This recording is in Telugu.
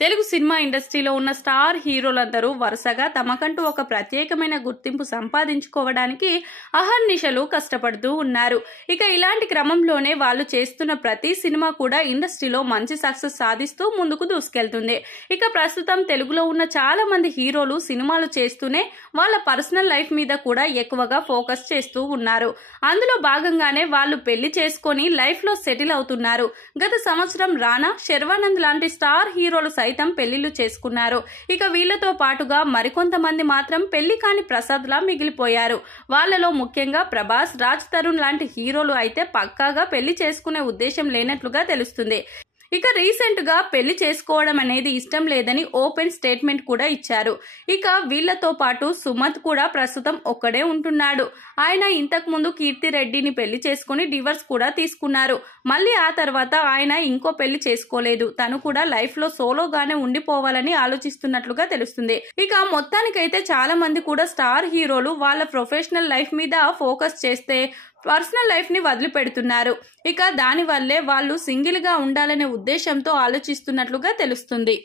తెలుగు సినిమా ఇండస్ట్రీలో ఉన్న స్టార్ హీరోలందరూ వరుసగా తమకంటూ ఒక ప్రత్యేకమైన గుర్తింపు సంపాదించుకోవడానికి అహర్నిశలు కష్టపడుతూ ఉన్నారు. ఇక ఇలాంటి క్రమంలోనే వాళ్ళు చేస్తున్న ప్రతి సినిమా కూడా ఇండస్ట్రీలో మంచి సక్సెస్ సాధిస్తూ ముందుకు దూసుకెళ్తుంది. ఇక ప్రస్తుతం తెలుగులో ఉన్న చాలా మంది హీరోలు సినిమాలు చేస్తూనే వాళ్ళ పర్సనల్ లైఫ్ మీద కూడా ఎక్కువగా ఫోకస్ చేస్తూ ఉన్నారు. అందులో భాగంగానే వాళ్ళు పెళ్లి చేసుకొని లైఫ్ లో సెటిల్ అవుతున్నారు. గత సంవత్సరం రానా, శర్వానంద్ లాంటి స్టార్ హీరోలు సైతం పెళ్లిళ్లు చేసుకున్నారు. ఇక వీళ్లతో పాటుగా మరికొంతమంది మాత్రం పెళ్లి కాని ప్రసాద్ లా మిగిలిపోయారు. వాళ్లలో ముఖ్యంగా ప్రభాస్, రాజ్ తరుణ్ లాంటి హీరోలు అయితే పక్కాగా పెళ్లి చేసుకునే ఉద్దేశం లేనట్లుగా తెలుస్తుంది. ఇక రీసెంట్ గా పెళ్లి చేసుకోవడం అనేది ఇష్టం లేదని ఓపెన్ స్టేట్మెంట్ కూడా ఇచ్చారు. ఇక వీళ్లతో పాటు సుమంత్ కూడా ప్రస్తుతం ఒక్కడే ఉంటున్నాడు. ఆయన ఇంతకు ముందు కీర్తి రెడ్డిని పెళ్లి చేసుకుని డివర్స్ కూడా తీసుకున్నారు. మళ్ళీ ఆ తర్వాత ఆయన ఇంకో పెళ్లి చేసుకోలేదు. తను కూడా లైఫ్ లో సోలోగానే ఉండిపోవాలని ఆలోచిస్తున్నట్లుగా తెలుస్తుంది. ఇక మొత్తానికైతే చాలా మంది కూడా స్టార్ హీరోలు వాళ్ళ ప్రొఫెషనల్ లైఫ్ మీద ఫోకస్ చేస్తే పర్సనల్ లైఫ్ ని వదిలిపెడుతున్నారు. ఇక దాని వల్లే వాళ్ళు సింగిల్ గా ఉండాలనే ఉద్దేశంతో ఆలోచిస్తున్నట్లుగా తెలుస్తుంది.